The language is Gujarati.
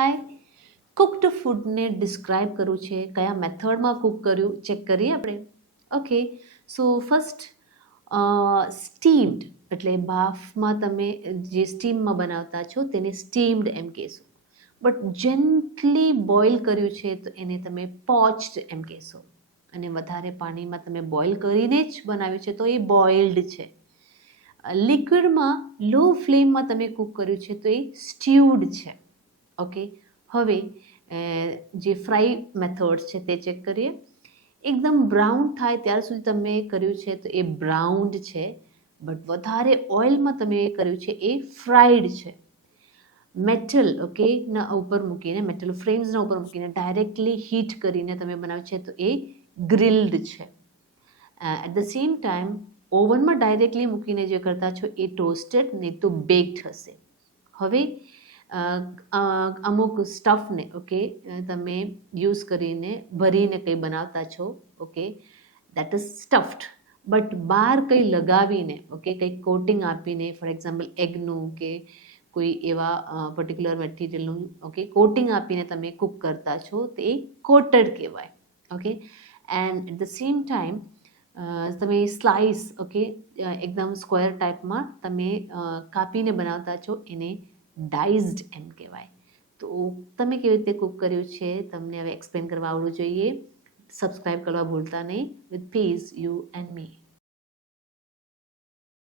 હાય, કુકડ ફૂડને ડિસ્ક્રાઇબ કરવું છે, કયા મેથડમાં કૂક કર્યું ચેક કરીએ આપણે. ઓકે, સો ફર્સ્ટ સ્ટીમ્ડ એટલે બાફમાં તમે જે સ્ટીમમાં બનાવતા છો તેને સ્ટીમ્ડ એમ કહેશો. બટ જેન્ટલી બોઇલ કર્યું છે તો એને તમે પોચ્ડ એમ કહેશો. અને વધારે પાણીમાં તમે બોઇલ કરીને જ બનાવ્યું છે તો એ બોઇલ્ડ છે. લિક્વિડમાં લો ફ્લેમમાં તમે કૂક કર્યું છે તો એ સ્ટ્યુડ છે. ઓકે, હવે જે ફ્રાય મેથડ છે તે ચેક કરીએ. એકદમ બ્રાઉન થાય ત્યાર સુધી તમે કર્યું છે તો એ બ્રાઉન્ડ છે. બટ વધારે ઓઇલમાં તમે કર્યું છે એ ફ્રાઈડ છે. મેટલ ઓકે ના ઉપર મૂકીને મેટલ ફ્રેમ્સના ઉપર મૂકીને ડાયરેક્ટલી હીટ કરીને તમે બનાવ્યું છે તો એ ગ્રિલ્ડ છે. એટ ધ સેમ ટાઈમ ઓવનમાં ડાયરેક્ટલી મૂકીને જે કરતા છો એ ટોસ્ટેડ નહીં તો બેક્ડ હશે. હવે અમુક સ્ટફને ઓકે તમે યુઝ કરીને ભરીને કંઈ બનાવતા છો. Okay, that is stuffed. But બહાર કંઈ લગાવીને ઓકે કંઈ કોટિંગ આપીને ફોર એક્ઝામ્પલ એગનું કે કોઈ એવા પર્ટિક્યુલર મટીરિયલનું ઓકે કોટિંગ આપીને તમે કૂક કરતા છો તો એ કોટેડ કહેવાય. Okay, and at the same time તમે સ્લાઇસ ઓકે એકદમ સ્ક્વેર ટાઈપમાં તમે કાપીને બનાવતા છો એને ડાઇઝડ એમ કહેવાય. તો તમે કેવી રીતે કૂક કર્યું છે તમને હવે એક્સપ્લેન કરવા આવડવું જોઈએ. સબસ્ક્રાઈબ કરવા ભૂલતા નહીં. With peace you and me.